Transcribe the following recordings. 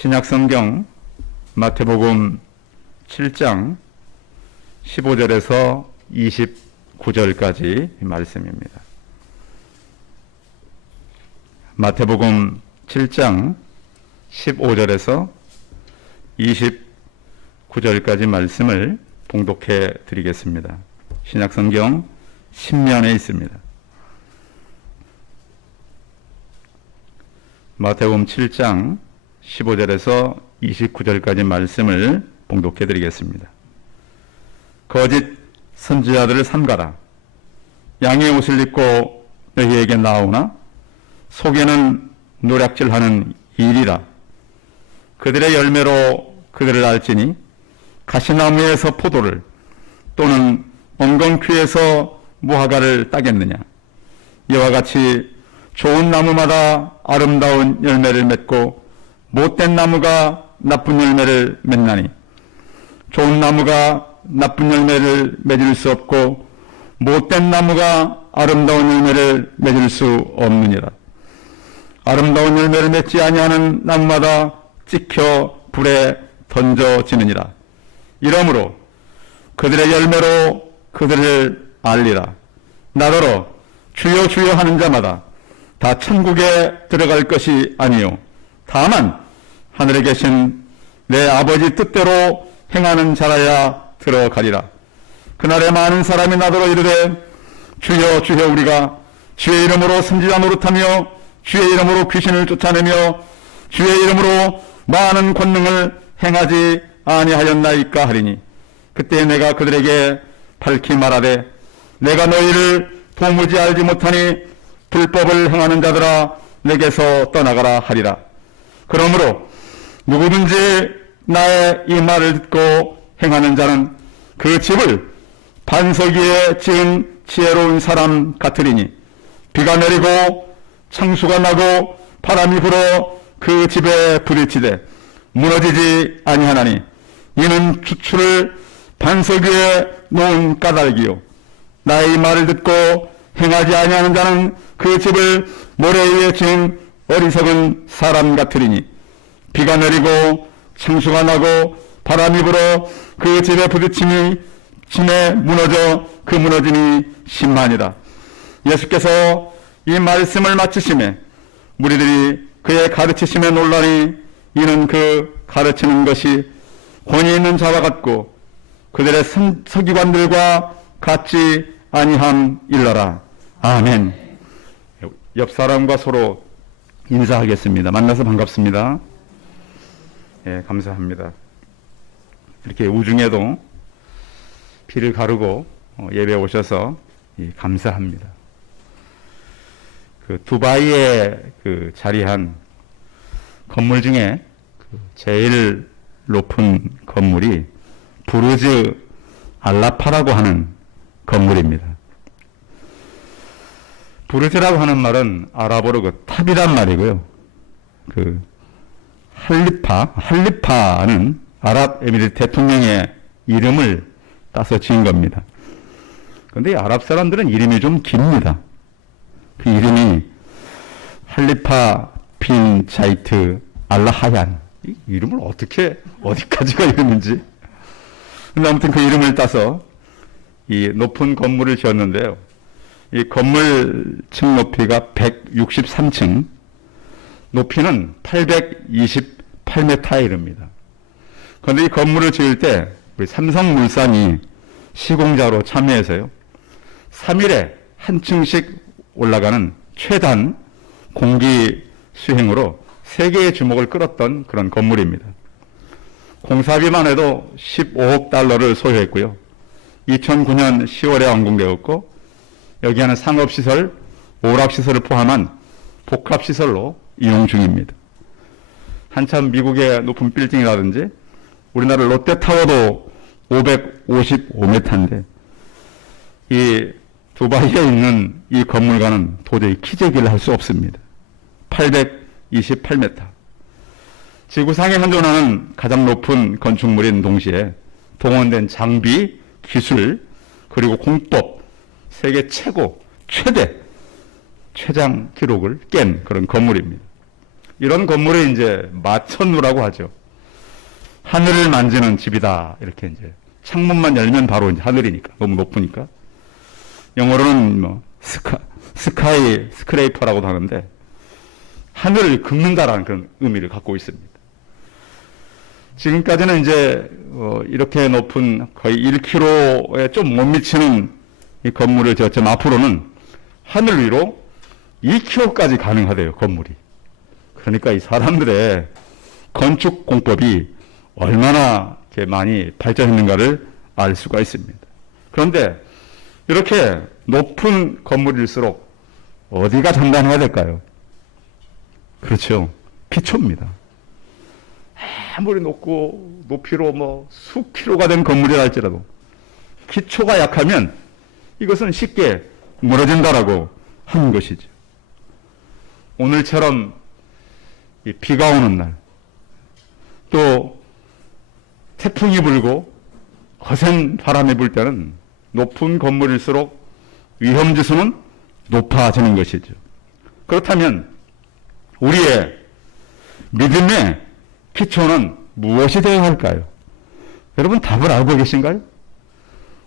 신약성경 마태복음 7장 15절에서 29절까지 말씀입니다. 마태복음 7장 15절에서 29절까지 말씀을 봉독해 드리겠습니다. 신약성경 신면에 있습니다. 마태복음 7장 15절에서 29절까지 말씀을 봉독해 드리겠습니다. 거짓 선지자들을 삼가라. 양의 옷을 입고 너희에게 나오나 속에는 노략질하는 일이라. 그들의 열매로 그들을 알지니 가시나무에서 포도를 또는 엉겅퀴에서 무화과를 따겠느냐. 이와 같이 좋은 나무마다 아름다운 열매를 맺고 못된 나무가 나쁜 열매를 맺나니 좋은 나무가 나쁜 열매를 맺을 수 없고 못된 나무가 아름다운 열매를 맺을 수 없느니라. 아름다운 열매를 맺지 아니하는 나무마다 찍혀 불에 던져지느니라. 이러므로 그들의 열매로 그들을 알리라. 나더러 주여 주여 하는 자마다 다 천국에 들어갈 것이 아니요 다만 하늘에 계신 내 아버지 뜻대로 행하는 자라야 들어가리라. 그날에 많은 사람이 나더러 이르되 주여 주여 우리가 주의 이름으로 선지자 노릇하며 주의 이름으로 귀신을 쫓아내며 주의 이름으로 많은 권능을 행하지 아니하였나이까 하리니 그때 내가 그들에게 밝히 말하되 내가 너희를 도무지 알지 못하니 불법을 행하는 자들아 내게서 떠나가라 하리라. 그러므로 누구든지 나의 이 말을 듣고 행하는 자는 그 집을 반석 위에 지은 지혜로운 사람 같으리니 비가 내리고 창수가 나고 바람이 불어 그 집에 부딪히되 무너지지 아니하나니 이는 주추를 반석 위에 놓은 까닭이요 나의 이 말을 듣고 행하지 아니하는 자는 그 집을 모래 위에 지은 어리석은 사람 같으리니 비가 내리고 창수가 나고 바람이 불어 그 집에 부딪히니 침에 무너져 그 무너짐이 심하니라. 예수께서 이 말씀을 마치심에 무리들이 그의 가르치심에 놀라니 이는 그 가르치는 것이 권위 있는 자와 같고 그들의 서기관들과 같지 아니함일러라. 아멘. 옆 사람과 서로 인사하겠습니다. 만나서 반갑습니다. 예, 감사합니다. 이렇게 우중에도 비를 가르고 예배 오셔서 감사합니다. 그 두바이에 자리한 건물 중에 제일 높은 건물이 부르즈 알라파라고 하는 건물입니다. 부르즈라고 하는 말은 아랍어로 탑이란 말이고요. 할리파는 아랍에미리트 대통령의 이름을 따서 지은 겁니다. 그런데 아랍 사람들은 이름이 좀 깁니다. 그 이름이 할리파 빈 자이트 알라하얀. 이 이름을 어디까지가 이름인지. 근데 아무튼 그 이름을 따서 이 높은 건물을 지었는데요. 이 건물 층 높이가 163층, 높이는 828m에 이릅니다. 그런데 이 건물을 지을 때 우리 삼성물산이 시공자로 참여해서요. 3일에 한 층씩 올라가는 최단 공기 수행으로 세계의 주목을 끌었던 그런 건물입니다. 공사비만 해도 15억 달러를 소요했고요. 2009년 10월에 완공되었고 여기 하는 상업시설, 오락시설을 포함한 복합시설로 이용 중입니다. 한참 미국의 높은 빌딩이라든지 우리나라 롯데타워도 555m인데 이 두바이에 있는 이 건물과는 도저히 키재기를 할 수 없습니다. 828m. 지구상에 현존하는 가장 높은 건축물인 동시에 동원된 장비, 기술, 그리고 공법, 세계 최고, 최장 기록을 깬 그런 건물입니다. 이런 건물을 이제 마천루라고 하죠. 하늘을 만지는 집이다. 이렇게 이제 창문만 열면 바로 이제 하늘이니까 너무 높으니까. 영어로는 뭐 스카이 스크레이퍼라고도 하는데 하늘을 긁는다라는 그런 의미를 갖고 있습니다. 지금까지는 이제 이렇게 높은 거의 1km에 좀 못 미치는 이 건물을 지었지만 앞으로는 하늘 위로 2km까지 가능하대요, 건물이. 그러니까 이 사람들의 건축 공법이 얼마나 이렇게 많이 발전했는가를 알 수가 있습니다. 그런데 이렇게 높은 건물일수록 어디가 단단해야 될까요? 그렇죠. 기초입니다. 아무리 높고 높이로 뭐 수킬로가 된 건물이라 할지라도 기초가 약하면 이것은 쉽게 무너진다라고 하는 것이죠. 오늘처럼 비가 오는 날, 또 태풍이 불고 거센 바람이 불 때는 높은 건물일수록 위험지수는 높아지는 것이죠. 그렇다면 우리의 믿음의 기초는 무엇이 되어야 할까요? 여러분 답을 알고 계신가요?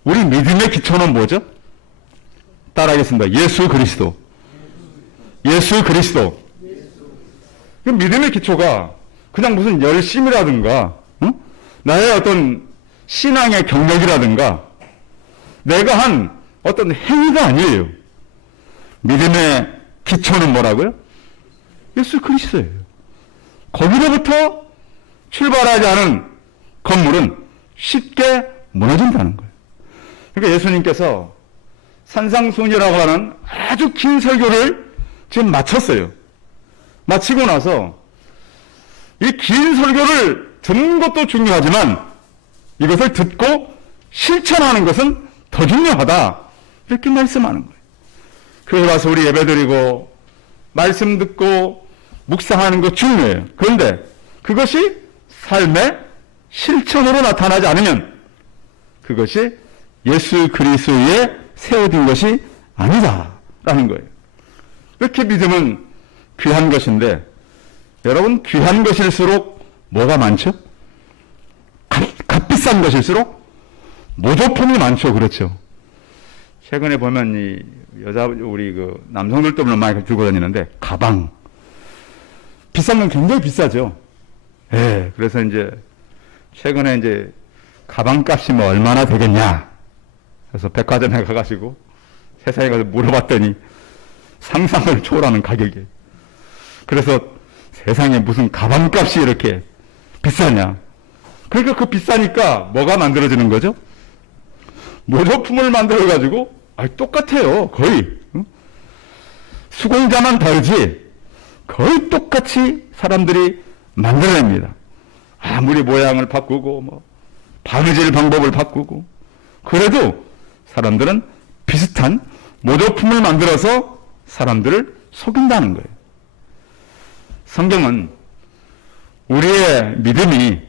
우리 믿음의 기초는 뭐죠? 따라하겠습니다. 예수 그리스도. 예수 그리스도. 그 믿음의 기초가 그냥 무슨 열심이라든가 나의 어떤 신앙의 경력이라든가 내가 한 어떤 행위가 아니에요. 믿음의 기초는 뭐라고요? 예수 그리스도예요. 거기로부터 출발하지 않은 건물은 쉽게 무너진다는 거예요. 그러니까 예수님께서 산상순이라고 하는 아주 긴 설교를 지금 마쳤어요. 마치고 나서 이 긴 설교를 듣는 것도 중요하지만 이것을 듣고 실천하는 것은 더 중요하다. 이렇게 말씀하는 거예요. 교회 와서 우리 예배드리고 말씀 듣고 묵상하는 것 중요해요. 그런데 그것이 삶의 실천으로 나타나지 않으면 그것이 예수 그리스도에 세워진 것이 아니다라는 거예요. 이렇게 믿음은 귀한 것인데 여러분 귀한 것일수록 뭐가 많죠? 값비싼 것일수록 모조품이 많죠. 그렇죠. 최근에 보면 이 여자 우리 그 남성들도 물론 많이 들고 다니는데 가방 비싼 건 굉장히 비싸죠. 예. 그래서 이제 최근에 이제 가방 값이 뭐 얼마나 되겠냐. 그래서 백화점에 가가지고 세상에 가서 물어봤더니 상상을 초월하는 가격이에요. 그래서 세상에 무슨 가방 값이 이렇게 비싸냐. 그러니까 그 비싸니까 뭐가 만들어지는 거죠? 모조품을 만들어가지고 똑같아요. 거의. 수공자만 다르지 거의 똑같이 사람들이 만들어냅니다. 아무리 모양을 바꾸고 뭐 바느질 방법을 바꾸고 그래도 사람들은 비슷한 모조품을 만들어서 사람들을 속인다는 거예요. 성경은 우리의 믿음이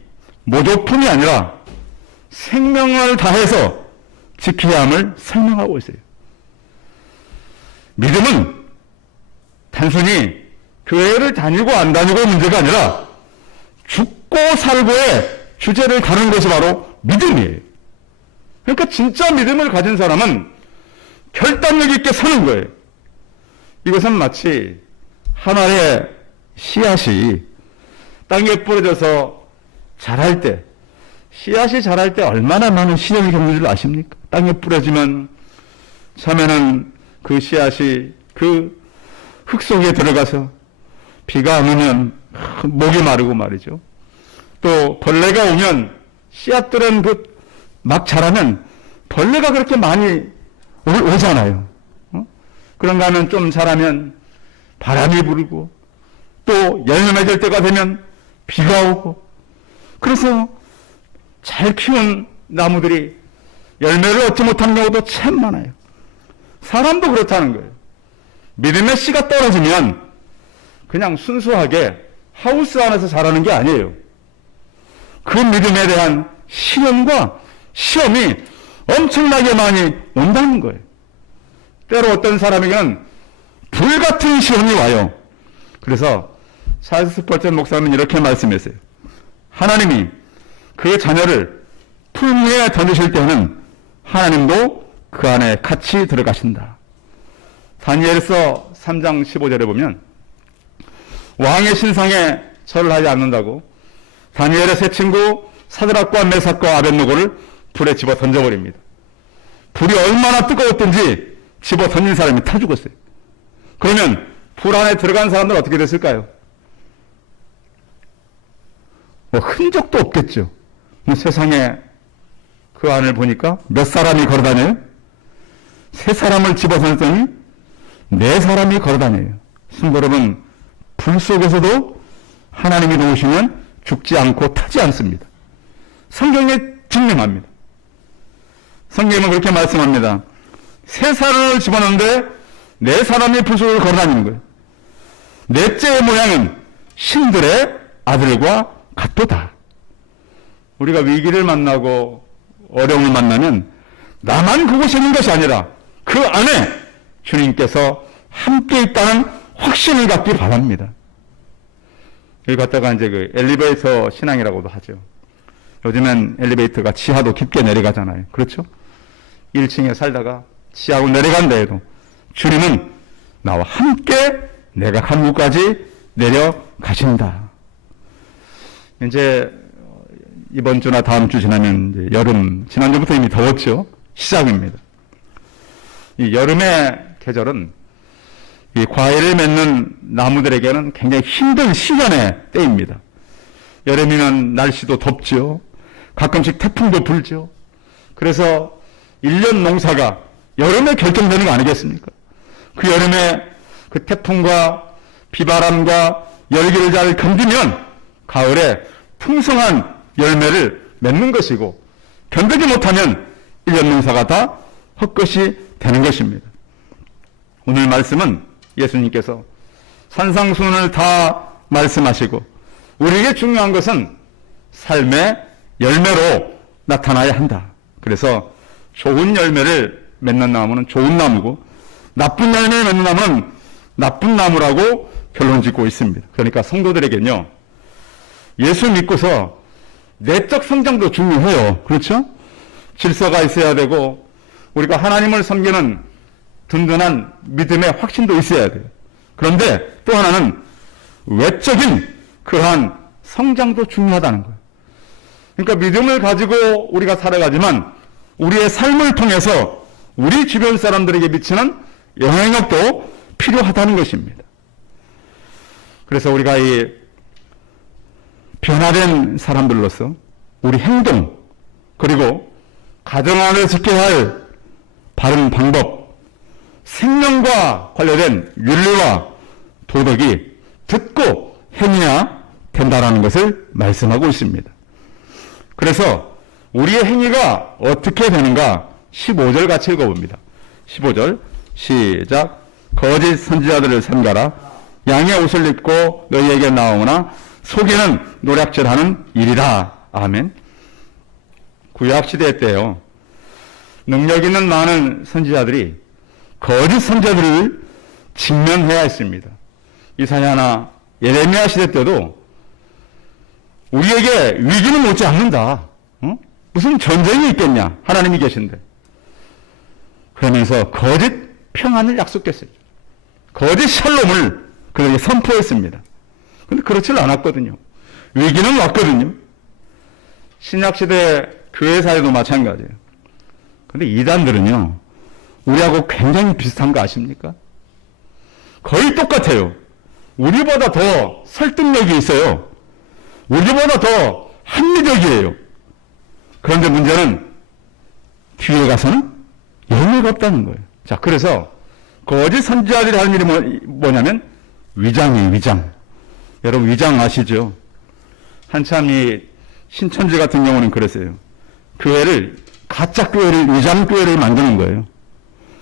모조품이 아니라 생명을 다해서 지켜야 함을 설명하고 있어요. 믿음은 단순히 교회를 다니고 안 다니고의 문제가 아니라 죽고 살고의 주제를 다루는 것이 바로 믿음이에요. 그러니까 진짜 믿음을 가진 사람은 결단력 있게 사는 거예요. 이것은 마치 한 알의 씨앗이 땅에 뿌려져서 자랄 때 씨앗이 자랄 때 얼마나 많은 시련을 겪는 줄 아십니까? 땅에 뿌려지면 처음에는 그 씨앗이 그 흙 속에 들어가서 비가 안 오면 목이 마르고 말이죠. 또 벌레가 오면 씨앗들은 막 자라면 벌레가 그렇게 많이 오잖아요. 그런가 하면 좀 자라면 바람이 불고 또 열매 맺을 때가 되면 비가 오고 그래서 잘 키운 나무들이 열매를 얻지 못하는 경우도 참 많아요. 사람도 그렇다는 거예요. 믿음의 씨가 떨어지면 그냥 순수하게 하우스 안에서 자라는 게 아니에요. 그 믿음에 대한 시련과 시험이 엄청나게 많이 온다는 거예요. 때로 어떤 사람에게는 불같은 시험이 와요. 그래서 찰스 스펄전 목사님은 이렇게 말씀했어요. 하나님이 그의 자녀를 풀무에 던지실 때는 하나님도 그 안에 같이 들어가신다. 다니엘서 3장 15절에 보면 왕의 신상에 절을 하지 않는다고 다니엘의 세 친구 사드락과 메삭과 아벳노고를 불에 집어 던져버립니다. 불이 얼마나 뜨거웠든지 집어 던진 사람이 타 죽었어요. 그러면 불 안에 들어간 사람들은 어떻게 됐을까요? 뭐 흔적도 없겠죠. 세상에 그 안을 보니까 몇 사람이 걸어다녀요? 세 사람을 집어 던졌더니 네 사람이 걸어다녀요. 성도 여러분, 불 속에서도 하나님이 도우시면 죽지 않고 타지 않습니다. 성경에 증명합니다. 성경은 그렇게 말씀합니다. 세 사람을 집어넣는데 네 사람이 불 속을 걸어다니는 거예요. 넷째의 모양은 신들의 아들과 같도다. 우리가 위기를 만나고 어려움을 만나면 나만 그곳에 있는 것이 아니라 그 안에 주님께서 함께 있다는 확신을 갖기 바랍니다. 여기 갔다가 이제 그 엘리베이터 신앙이라고도 하죠. 요즘엔 엘리베이터가 지하도 깊게 내려가잖아요. 그렇죠? 1층에 살다가 지하로 내려간다 해도 주님은 나와 함께 내가 간 곳까지 내려가신다. 이제 이번 주나 다음 주 지나면 이제 여름, 지난주부터 이미 더웠죠? 시작입니다. 이 여름의 계절은 이 과일을 맺는 나무들에게는 굉장히 힘든 시련의 때입니다. 여름이면 날씨도 덥죠. 가끔씩 태풍도 불죠. 그래서 1년 농사가 여름에 결정되는 거 아니겠습니까? 그 여름에 그 태풍과 비바람과 열기를 잘 견디면 가을에 풍성한 열매를 맺는 것이고, 견디지 못하면 1년 농사가 다 헛것이 되는 것입니다. 오늘 말씀은 예수님께서 산상수훈을 다 말씀하시고 우리에게 중요한 것은 삶의 열매로 나타나야 한다. 그래서 좋은 열매를 맺는 나무는 좋은 나무고 나쁜 열매를 맺는 나무는 나쁜 나무라고 결론 짓고 있습니다. 그러니까 성도들에게는요, 예수 믿고서 내적 성장도 중요해요. 그렇죠? 질서가 있어야 되고 우리가 하나님을 섬기는 든든한 믿음의 확신도 있어야 돼요. 그런데 또 하나는 외적인 그러한 성장도 중요하다는 거예요. 그러니까 믿음을 가지고 우리가 살아가지만 우리의 삶을 통해서 우리 주변 사람들에게 미치는 영향력도 필요하다는 것입니다. 그래서 우리가 이 변화된 사람들로서 우리 행동, 그리고 가정 안에서 지켜야 할 바른 방법, 생명과 관련된 윤리와 도덕이 듣고 행해야 된다는 것을 말씀하고 있습니다. 그래서 우리의 행위가 어떻게 되는가 15절 같이 읽어봅니다. 15절 시작. 거짓 선지자들을 삼가라. 양의 옷을 입고 너희에게 나오나 속에는 노략질하는 일이라. 아멘. 구약시대 때요, 능력 있는 많은 선지자들이 거짓 선지자들을 직면해야 했습니다. 이사야나 예레미야 시대 때도 우리에게 위기는 오지 않는다. 무슨 전쟁이 있겠냐? 하나님이 계신데. 그러면서 거짓 평안을 약속했어요. 거짓 샬롬을 그에게 선포했습니다. 그런데 그렇지는 않았거든요. 위기는 왔거든요. 신약시대 교회사에도 마찬가지예요. 그런데 이단들은요, 우리하고 굉장히 비슷한 거 아십니까? 거의 똑같아요. 우리보다 더 설득력이 있어요. 우리보다 더 합리적이에요. 그런데 문제는 뒤에 가서는 열매가 없다는 거예요. 자, 그래서 거짓 선지자들이 하는 일이 뭐냐면 위장이에요, 위장. 여러분 위장 아시죠? 한참 이 신천지 같은 경우는 그랬어요. 교회를, 가짜 교회를, 위장 교회를 만드는 거예요.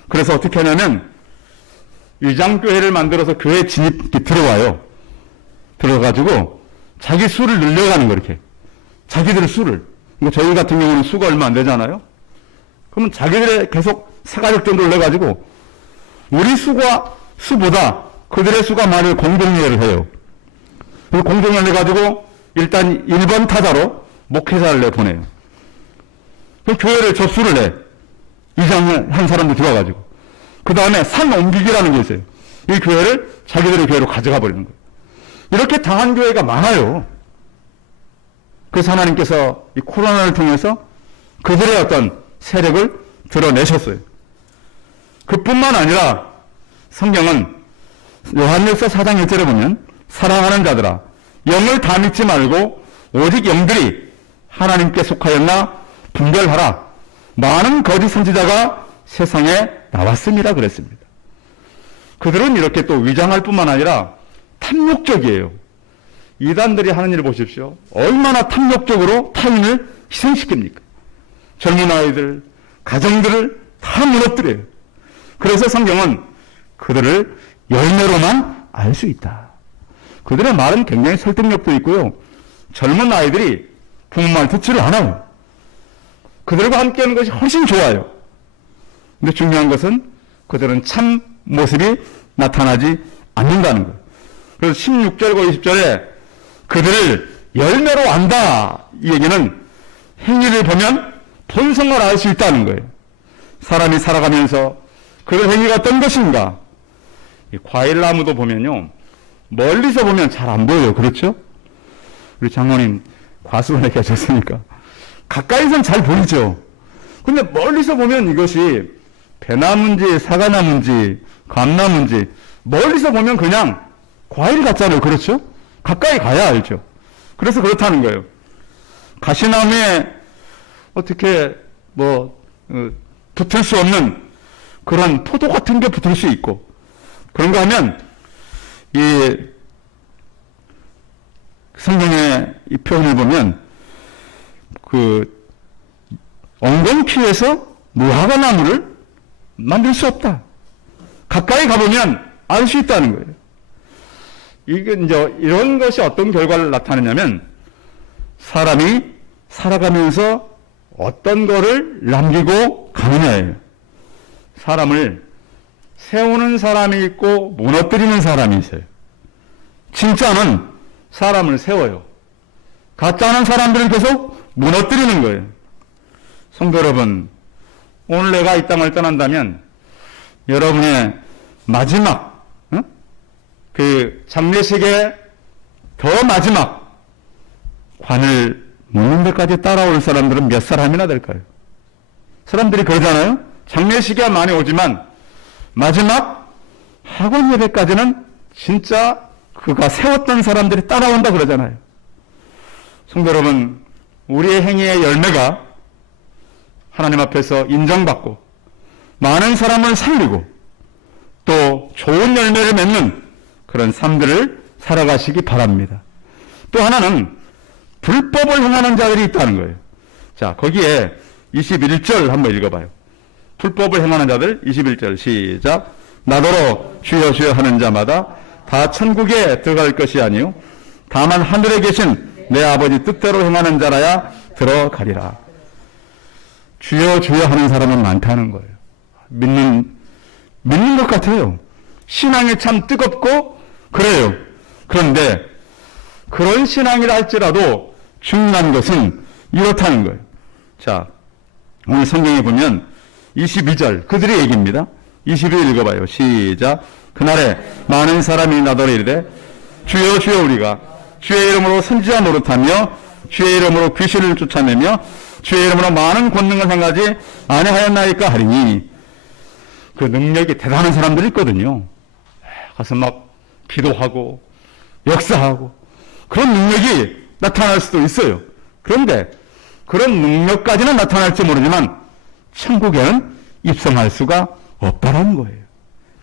그래서 어떻게 하냐면 위장 교회를 만들어서 교회 진입 들어와요. 들어가지고 자기 수를 늘려가는 거, 이렇게. 자기들의 수를. 저희 같은 경우는 수가 얼마 안 되잖아요. 그러면 자기들의 계속 사가족 정도를 내가지고 우리 수보다 그들의 수가 많을 공동회의를 해요. 그 공동연대 가지고 일단 1번 타자로 목회자를 내보내요. 그 교회를 접수를 해. 이장 한 사람도 들어와가지고. 그 다음에 산 옮기기라는 게 있어요. 이 교회를 자기들의 교회로 가져가 버리는 거예요. 이렇게 당한 교회가 많아요. 그래서 하나님께서 이 코로나를 통해서 그들의 어떤 세력을 드러내셨어요. 그뿐만 아니라 성경은 요한일서 4장 1절에 보면 사랑하는 자들아 영을 다 믿지 말고 오직 영들이 하나님께 속하였나 분별하라. 많은 거짓 선지자가 세상에 나왔습니다 그랬습니다. 그들은 이렇게 또 위장할 뿐만 아니라 탐욕적이에요. 이단들이 하는 일을 보십시오. 얼마나 탐욕적으로 타인을 희생시킵니까? 젊은 아이들, 가정들을 다 무너뜨려요. 그래서 성경은 그들을 열매로만 알 수 있다. 그들의 말은 굉장히 설득력도 있고요. 젊은 아이들이 부모 말 듣지를 않아요. 그들과 함께하는 것이 훨씬 좋아요. 근데 중요한 것은 그들은 참 모습이 나타나지 않는다는 거예요. 그래서 16절과 20절에 그들을 열매로 안다. 이 얘기는 행위를 보면 본성을 알 수 있다는 거예요. 사람이 살아가면서 그런 행위가 어떤 것인가. 이 과일나무도 보면요. 멀리서 보면 잘 안 보여요. 그렇죠? 우리 장모님 과수원에 계셨으니까. 가까이선 잘 보이죠? 근데 멀리서 보면 이것이 배나무인지 사과나무인지 감나무인지 멀리서 보면 그냥 과일 같잖아요. 그렇죠? 가까이 가야 알죠. 그래서 그렇다는 거예요. 가시나무에 어떻게 붙을 수 없는 그런 포도 같은 게 붙을 수 있고 그런가 하면 이 성경의 이 표현을 보면 그 엉겅퀴에서 무화과나무를 만들 수 없다. 가까이 가보면 알 수 있다는 거예요. 이게 이제 이런 것이 어떤 결과를 나타내냐면 사람이 살아가면서 어떤 거를 남기고 가느냐예요. 사람을 세우는 사람이 있고 무너뜨리는 사람이 있어요. 진짜는 사람을 세워요. 가짜는 사람들을 계속 무너뜨리는 거예요. 성도 여러분, 오늘 내가 이 땅을 떠난다면 여러분의 마지막 그 장례식의 더 마지막 관을 묻는 데까지 따라올 사람들은 몇 사람이나 될까요? 사람들이 그러잖아요. 장례식이야 많이 오지만 마지막 학원 예배까지는 진짜 그가 세웠던 사람들이 따라온다 그러잖아요. 성도 여러분, 우리의 행위의 열매가 하나님 앞에서 인정받고 많은 사람을 살리고 또 좋은 열매를 맺는 그런 삶들을 살아가시기 바랍니다. 또 하나는 불법을 행하는 자들이 있다는 거예요. 자, 거기에 21절 한번 읽어봐요. 불법을 행하는 자들 21절 시작. 나더러 주여 주여 하는 자마다 다 천국에 들어갈 것이 아니요 다만 하늘에 계신 내 아버지 뜻대로 행하는 자라야 들어가리라. 주여 주여 하는 사람은 많다는 거예요. 믿는 것 같아요. 신앙이 참 뜨겁고 그래요. 그런데 그런 신앙이라 할지라도 중요한 것은 이렇다는 거예요. 자, 오늘 성경에 보면 22절 그들의 얘기입니다. 22절 읽어봐요. 시작. 그날에 많은 사람이 나더러 이르되 주여 주여 우리가 주의 이름으로 선지자 노릇하며 주의 이름으로 귀신을 쫓아내며 주의 이름으로 많은 권능을 행하지 아니하였나이까 하리니. 그 능력이 대단한 사람들이 있거든요. 가서 막 기도하고 역사하고 그런 능력이 나타날 수도 있어요. 그런데 그런 능력까지는 나타날지 모르지만 천국에는 입성할 수가 없다는 거예요.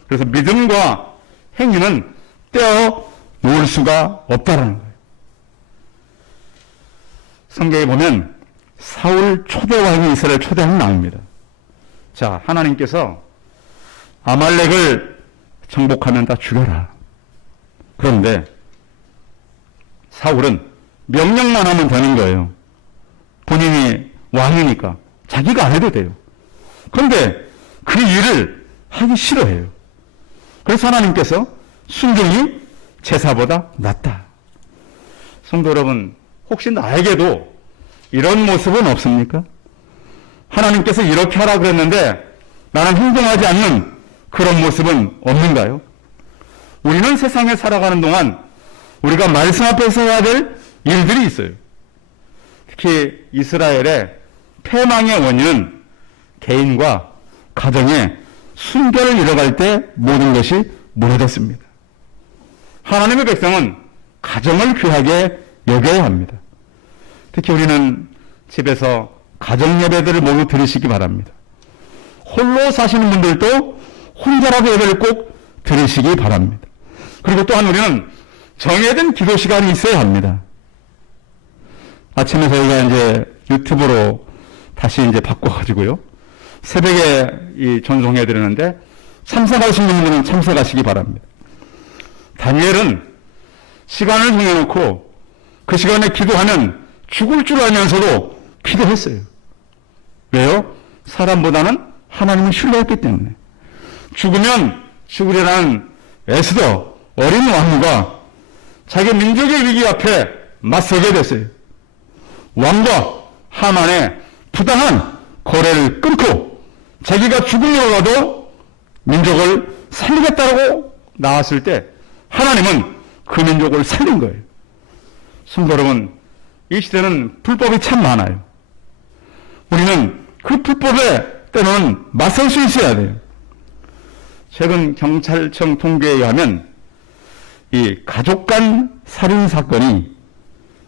그래서 믿음과 행위는 떼어 놓을 수가 없다는 거예요. 성경에 보면 사울 초대왕이 이스라엘 초대왕이 나옵니다. 자, 하나님께서 아말렉을 정복하면 다 죽여라. 그런데 사울은 명령만 하면 되는 거예요. 본인이 왕이니까 자기가 안 해도 돼요. 그런데 그 일을 하기 싫어해요. 그래서 하나님께서 순종이 제사보다 낫다. 성도 여러분, 혹시 나에게도 이런 모습은 없습니까? 하나님께서 이렇게 하라 그랬는데 나는 행동하지 않는 그런 모습은 없는가요? 우리는 세상에 살아가는 동안 우리가 말씀 앞에서 해야 될 일들이 있어요. 특히 이스라엘의 패망의 원인은 개인과 가정의 순결을 잃어갈 때 모든 것이 무너졌습니다. 하나님의 백성은 가정을 귀하게 여겨야 합니다. 특히 우리는 집에서 가정 예배들을 모두 드리시기 바랍니다. 홀로 사시는 분들도 혼자라도 예배를 꼭 드리시기 바랍니다. 그리고 또한 우리는 정해진 기도 시간이 있어야 합니다. 아침에 저희가 이제 유튜브로 다시 이제 바꿔가지고요. 새벽에 이 전송해 드리는데 참석하시는 분들은 참석하시기 바랍니다. 다니엘은 시간을 정해놓고 그 시간에 기도하면 죽을 줄 알면서도 기도했어요. 왜요? 사람보다는 하나님을 신뢰했기 때문에. 죽으면 죽으리라는 에스더 어린 왕후가 자기 민족의 위기 앞에 맞서게 됐어요. 왕과 하만의 부당한 거래를 끊고 자기가 죽음으로라도 민족을 살리겠다고 나왔을 때 하나님은 그 민족을 살린 거예요. 성도 여러분, 이 시대는 불법이 참 많아요. 우리는 그 불법에 때로는 맞설 수 있어야 돼요. 최근 경찰청 통계에 의하면 이 가족 간 살인 사건이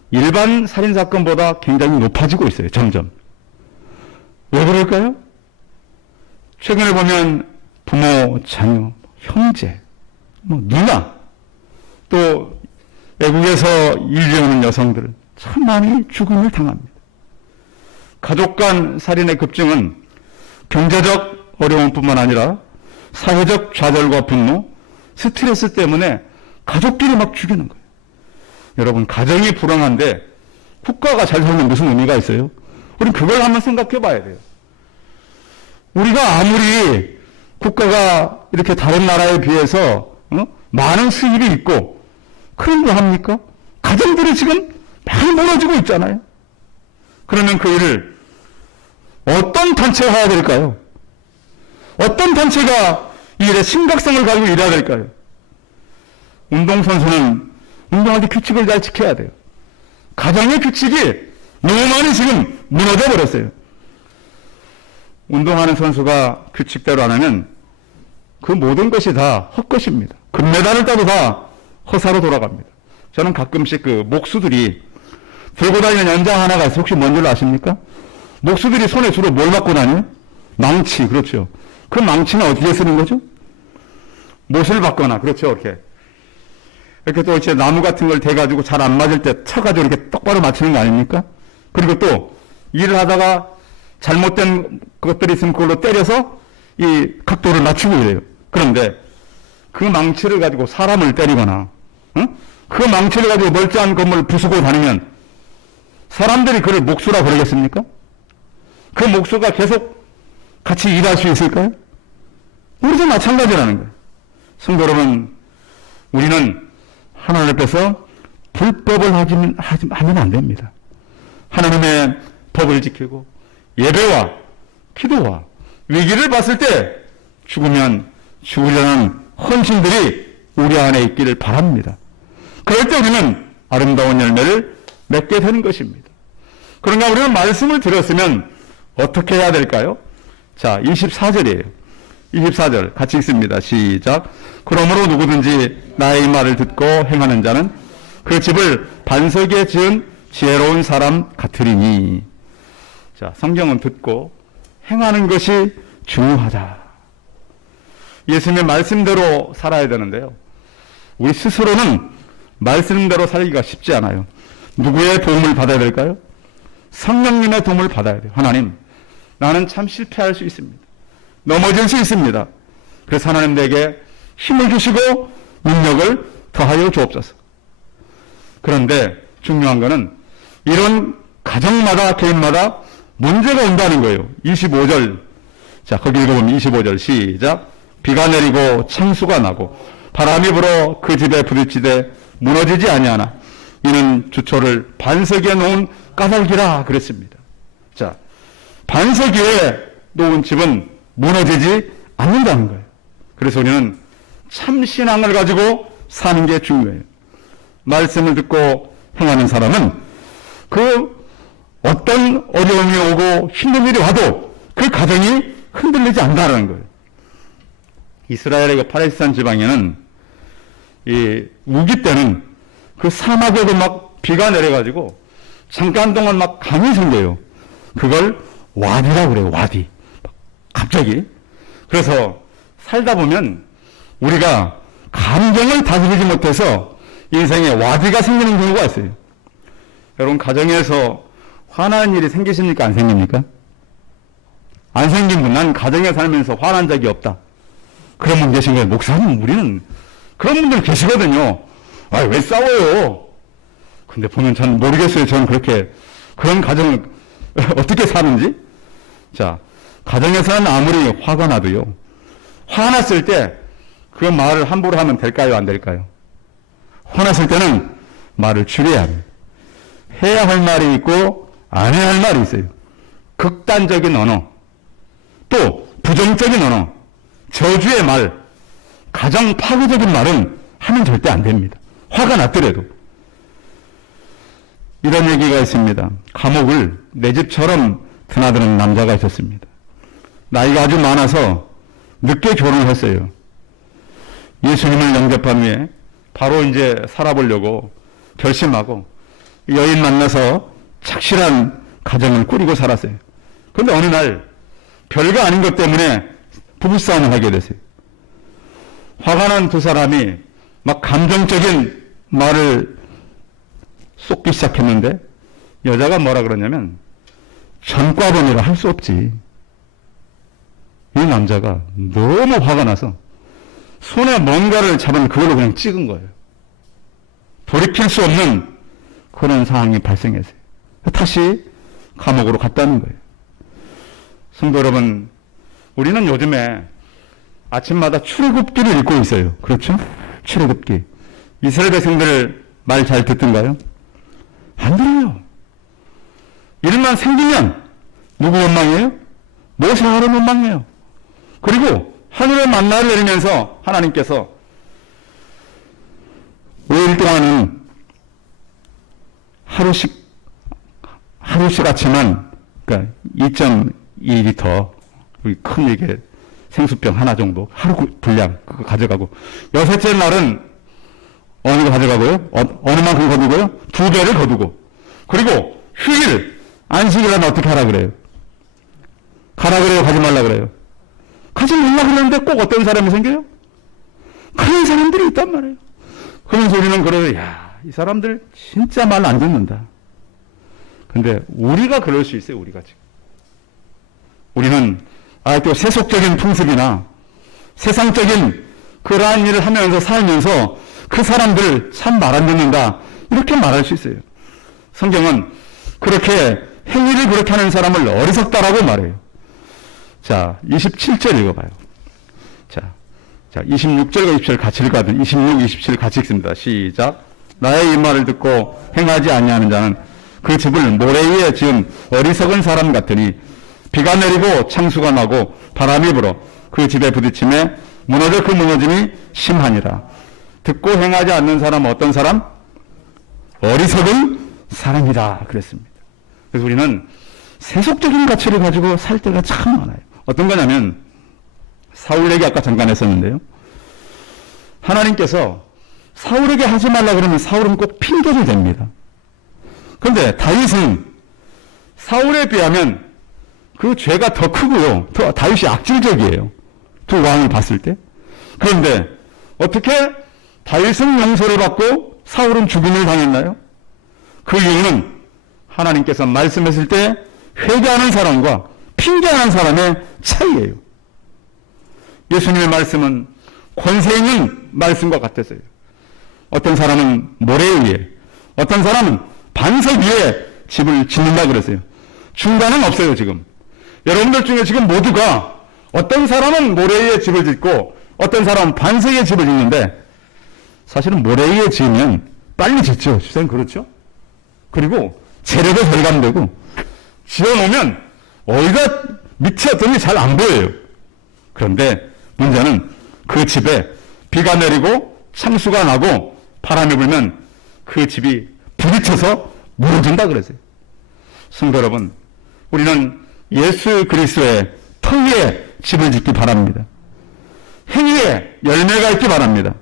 일반 살인 사건보다 굉장히 높아지고 있어요. 점점. 왜 그럴까요? 최근에 보면 부모, 자녀, 형제, 누나, 또 외국에서 일해오는 여성들 참 많이 죽음을 당합니다. 가족 간 살인의 급증은 경제적 어려움뿐만 아니라 사회적 좌절과 분노, 스트레스 때문에 가족끼리 막 죽이는 거예요. 여러분, 가정이 불안한데 국가가 잘 살면 무슨 의미가 있어요? 우리 그걸 한번 생각해 봐야 돼요. 우리가 아무리 국가가 이렇게 다른 나라에 비해서 많은 수입이 있고 그런 거 합니까? 가정들이 지금 많이 무너지고 있잖아요. 그러면 그 일을 어떤 단체가 해야 될까요? 어떤 단체가 이 일의 심각성을 가지고 일해야 될까요? 운동선수는 운동할 때 규칙을 잘 지켜야 돼요. 가정의 규칙이 너무 많이 지금 무너져 버렸어요. 운동하는 선수가 규칙대로 안 하면 그 모든 것이 다 헛것입니다. 금메달을 따도 다 허사로 돌아갑니다. 저는 가끔씩 그 목수들이 들고 다니는 연장 하나가 있어요. 혹시 뭔 줄 아십니까? 목수들이 손에 주로 뭘 갖고 다녀요? 망치, 그렇죠. 그 망치는 어디에 쓰는 거죠? 못을 박거나, 그렇죠. 이렇게 또 이제 나무 같은 걸 대가지고 잘 안 맞을 때 쳐가지고 이렇게 똑바로 맞추는 거 아닙니까? 그리고 또 일을 하다가 잘못된 것들이 있으면 그걸로 때려서 이 각도를 맞추고 이래요. 그런데 그 망치를 가지고 사람을 때리거나, 그 망치를 가지고 멀쩡한 건물을 부수고 다니면 사람들이 그를 목수라 그러겠습니까? 그 목수가 계속 같이 일할 수 있을까요? 우리도 마찬가지라는 거예요. 성도 여러분, 우리는 하나님 앞에서 불법을 하면 안 됩니다. 하나님의 법을 지키고 예배와 기도와 위기를 봤을 때 죽으면 죽으려는 헌신들이 우리 안에 있기를 바랍니다. 그럴 때 우리는 아름다운 열매를 맺게 되는 것입니다. 그러나 우리는 말씀을 들었으면 어떻게 해야 될까요? 자, 24절이에요. 24절 같이 읽습니다. 시작. 그러므로 누구든지 나의 말을 듣고 행하는 자는 그 집을 반석에 지은 지혜로운 사람 같으리니. 자, 성경은 듣고 행하는 것이 중요하다. 예수님의 말씀대로 살아야 되는데요. 우리 스스로는 말씀대로 살기가 쉽지 않아요. 누구의 도움을 받아야 될까요? 성령님의 도움을 받아야 돼요. 하나님, 나는 참 실패할 수 있습니다. 넘어질 수 있습니다. 그래서 하나님 내게 힘을 주시고 능력을 더하여 주옵소서. 그런데 중요한 것은 이런 가정마다 개인마다 문제가 온다는 거예요. 25절. 자, 거기 읽어보면 25절 시작. 비가 내리고 창수가 나고 바람이 불어 그 집에 부딪히되 무너지지 아니하나 이는 주초를 반석 위에 놓은 까닭이라 그랬습니다. 자, 반석 위에 놓은 집은 무너지지 않는다는 거예요. 그래서 우리는 참 신앙을 가지고 사는 게 중요해요. 말씀을 듣고 행하는 사람은 그 어떤 어려움이 오고 힘든 일이 와도 그 가정이 흔들리지 않는다는 거예요. 이스라엘의 그 팔레스타인 지방에는 이 우기 때는 그 사막에도 막 비가 내려가지고 잠깐 동안 막 강이 생겨요. 그걸 와디라고 그래요. 와디. 갑자기. 그래서 살다 보면 우리가 감정을 다스리지 못해서 인생에 와디가 생기는 경우가 있어요. 여러분 가정에서 화나는 일이 생기십니까? 안 생깁니까? 안 생긴 분, 난 가정에 살면서 화난 적이 없다. 그런 분 계신 거예요. 목사님, 우리는 그런 분들 계시거든요. 아, 왜 싸워요? 근데 보면 전 모르겠어요. 저는 그런 가정을 어떻게 사는지. 자, 가정에서는 아무리 화가 나도요. 화났을 때 그 말을 함부로 하면 될까요? 안 될까요? 화났을 때는 말을 줄여야 합니다. 해야 할 말이 있고 안 해야 할 말이 있어요. 극단적인 언어, 또 부정적인 언어, 저주의 말, 가정 파괴적인 말은 하면 절대 안 됩니다. 화가 났더라도. 이런 얘기가 있습니다. 감옥을 내 집처럼 드나드는 남자가 있었습니다. 나이가 아주 많아서 늦게 결혼을 했어요. 예수님을 영접한 후에 바로 이제 살아보려고 결심하고 여인 만나서 착실한 가정을 꾸리고 살았어요. 그런데 어느 날 별거 아닌 것 때문에 부부싸움을 하게 됐어요. 화가 난 두 사람이 막 감정적인 말을 쏟기 시작했는데 여자가 뭐라 그러냐면 전과범이라 할 수 없지. 이 남자가 너무 화가 나서 손에 뭔가를 잡은 그걸로 그냥 찍은 거예요. 돌이킬 수 없는 그런 상황이 발생했어요. 다시 감옥으로 갔다는 거예요. 성도 여러분, 우리는 요즘에 아침마다 출애굽기를 읽고 있어요. 그렇죠? 출애굽기. 이스라엘 백성들 말 잘 듣던가요? 안 들어요. 일만 생기면 누구 원망이에요? 모세 아론 원망이에요. 그리고 하늘의 만나를 내리면서 하나님께서 5일 동안은 하루씩 아침만, 그러니까 2.2리터, 큰 이게 생수병 하나 정도, 하루 분량, 그거 가져가고, 여섯째 날은 어느 거 가져가고요? 어느 만큼 거두고요? 2배를 거두고. 그리고 휴일, 안식일은 어떻게 하라 그래요? 가라 그래요? 가지 말라 그래요? 가지 말라 그러는데 꼭 어떤 사람이 생겨요? 그런 사람들이 있단 말이에요. 그러면서 우리는 그래요. 야, 이 사람들 진짜 말 안 듣는다. 근데 우리가 그럴 수 있어요. 우리가 지금. 우리는 또 세속적인 풍습이나 세상적인 그러한 일을 하면서 살면서 그 사람들 참 말 안 듣는다. 이렇게 말할 수 있어요. 성경은 그렇게 행위를 그렇게 하는 사람을 어리석다라고 말해요. 자, 27절 읽어봐요. 자, 26절과 27절 같이 읽어야 26, 27 같이 읽습니다. 시작. 나의 이 말을 듣고 행하지 아니하는 자는 그 집을 모래 위에 지은 어리석은 사람 같으니 비가 내리고 창수가 나고 바람이 불어 그 집에 부딪힘에 무너져 그 무너짐이 심하니라. 듣고 행하지 않는 사람은 어떤 사람? 어리석은 사람이다. 그랬습니다. 그래서 우리는 세속적인 가치를 가지고 살 때가 참 많아요. 어떤 거냐면 사울 얘기 아까 잠깐 했었는데요. 하나님께서 사울에게 하지 말라 그러면 사울은 꼭 핑계를 댑니다. 그런데 다윗은 사울에 비하면 그 죄가 더 크고요. 다윗이 악질적이에요. 두 왕을 봤을 때. 그런데 어떻게 다윗은 용서를 받고 사울은 죽음을 당했나요? 그 이유는 하나님께서 말씀했을 때 회개하는 사람과 핑계하는 사람의 차이예요. 예수님의 말씀은 권세 있는 말씀과 같았어요. 어떤 사람은 모래 위에, 어떤 사람은 반석 위에 집을 짓는다 그랬어요. 중간은 없어요, 지금. 여러분들 중에 지금 모두가 어떤 사람은 모래 위에 집을 짓고 어떤 사람은 반석 위에 집을 짓는데 사실은 모래 위에 지으면 빨리 짓죠. 주사는 그렇죠. 그리고 재료도 절감되고 지어놓으면 어디가 밑이 어떤지 잘 안 보여요. 그런데 문제는 그 집에 비가 내리고 창수가 나고 바람이 불면 그 집이 부딪혀서 무너진다 그러세요. 성도 여러분, 우리는 예수 그리스도의 터 위에 집을 짓기 바랍니다. 행위에 열매가 있기 바랍니다.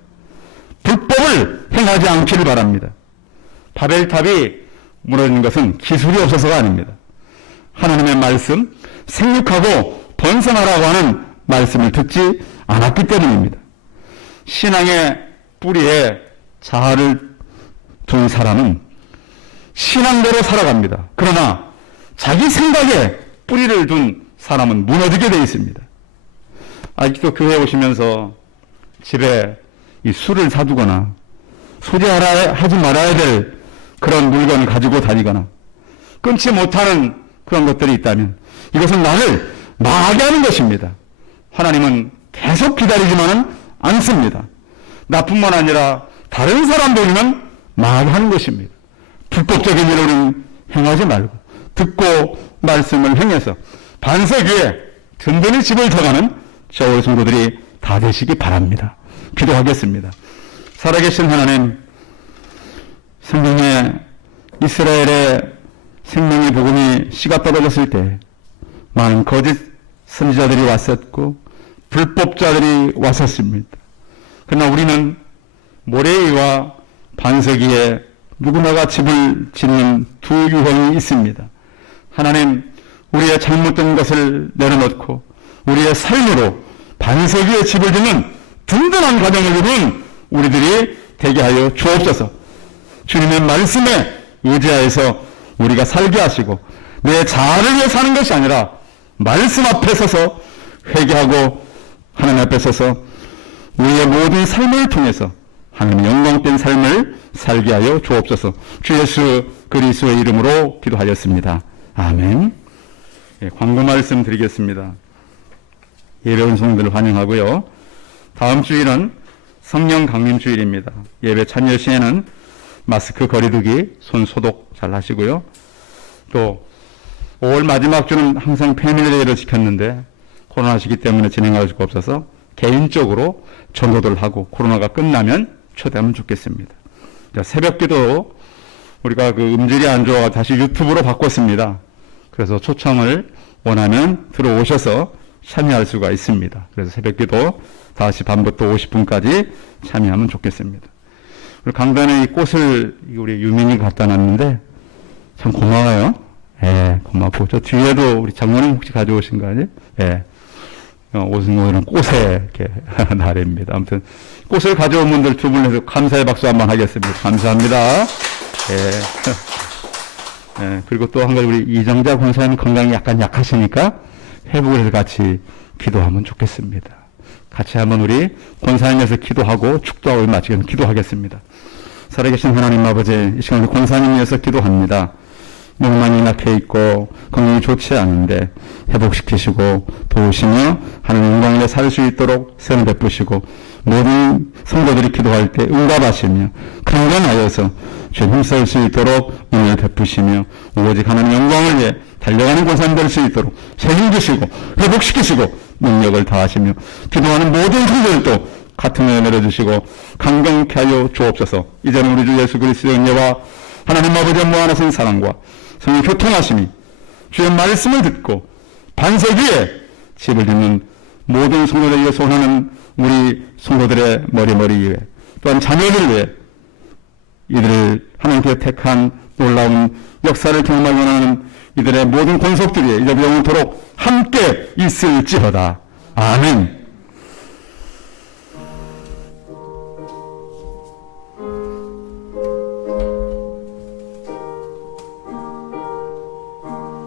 불법을 행하지 않기를 바랍니다. 바벨탑이 무너진 것은 기술이 없어서가 아닙니다. 하나님의 말씀, 생육하고 번성하라고 하는 말씀을 듣지 않았기 때문입니다. 신앙의 뿌리에 자아를 둔 사람은 신앙대로 살아갑니다. 그러나 자기 생각에 뿌리를 둔 사람은 무너지게 되어 있습니다. 아직도 교회에 오시면서 집에 이 술을 사두거나 소지하지 말아야 될 그런 물건을 가지고 다니거나 끊지 못하는 그런 것들이 있다면 이것은 나를 망하게 하는 것입니다. 하나님은 계속 기다리지만은 않습니다. 나뿐만 아니라 다른 사람들은 망하게 하는 것입니다. 불법적인 일을 행하지 말고 듣고 말씀을 행해서 반석 위에 든든히 집을 져가는 저울 성도들이 다 되시기 바랍니다. 기도하겠습니다. 살아계신 하나님, 성경에 이스라엘의 생명의 복음이 씨가 떨어졌을 때 많은 거짓 선지자들이 왔었고 불법자들이 왔었습니다. 그러나 우리는 모래 위와 반석 위에 누구나가 집을 짓는 두 유형이 있습니다. 하나님, 우리의 잘못된 것을 내려놓고 우리의 삶으로 반석 위에 집을 짓는 든든한 가정을 이룬 우리들이 되게 하여 주옵소서. 주님의 말씀에 의지하여서 우리가 살게 하시고 내 자아를 위해 사는 것이 아니라 말씀 앞에 서서 회개하고 하나님 앞에 서서 우리의 모든 삶을 통해서 하나님의 영광된 삶을 살게 하여 주옵소서. 주 예수 그리스도의 이름으로 기도하였습니다. 아멘. 예, 광고 말씀 드리겠습니다. 예배 온 성도들 환영하고요. 다음 주일은 성령 강림 주일입니다. 예배 참여 시에는 마스크 거리두기, 손 소독 잘 하시고요. 또 5월 마지막 주는 항상 패밀리데이를 지켰는데 코로나 시기 때문에 진행할 수가 없어서 개인적으로 전도를 하고 코로나가 끝나면 초대하면 좋겠습니다. 새벽기도 우리가 그 음질이 안 좋아 다시 유튜브로 바꿨습니다. 그래서 초청을 원하면 들어오셔서 참여할 수가 있습니다. 그래서 새벽기도 다시 밤부터 50분까지 참여하면 좋겠습니다. 그리고 강단에 이 꽃을 우리 유민이 갖다 놨는데 참 고마워요. 예, 고맙고 저 뒤에도 우리 장모님 혹시 가져오신 거 아니에요? 예. 오늘은 꽃의 이렇게 날입니다. 아무튼 꽃을 가져온 분들 두 분에서 감사의 박수 한번 하겠습니다. 감사합니다. 예. 예. 그리고 또 한 가지 우리 이정자 권사님 건강이 약간 약하시니까 회복을 해서 같이 기도하면 좋겠습니다. 같이 한번 우리 권사님에서 기도하고 축도하고 마치겠습니다. 기도하겠습니다. 살아계신 하나님 아버지, 이 시간 우리 권사님 위해서 기도합니다. 몸만이 낙해 있고 건강이 좋지 않은데 회복시키시고 도우시며 하나님 영광에 살 수 있도록 세원 베푸시고 모든 성도들이 기도할 때 응답하시며 강건하여서 주님 힘쓸 수 있도록 은혜 베푸시며 오직 하나님 영광을 위해 달려가는 권사님 될 수 있도록 책임지시고 회복시키시고 능력을 다하시며 기도하는 모든 성도들도 같은 은혜 내려주시고 강경케 하여 주옵소서. 이제는 우리 주 예수 그리스도의 은혜와 하나님 아버지의 무한하신 사랑과 성령 교통하심이 주의 말씀을 듣고 반석 위에 집을 짓는 모든 성도들에게 소원하는 우리 성도들의 머리 위에 또한 자녀들 위해 이들을 하나님께 택한 놀라운 역사를 경험하기 원하는 이들의 모든 권속들이 이제 영원토록 함께 있을지어다. 아멘.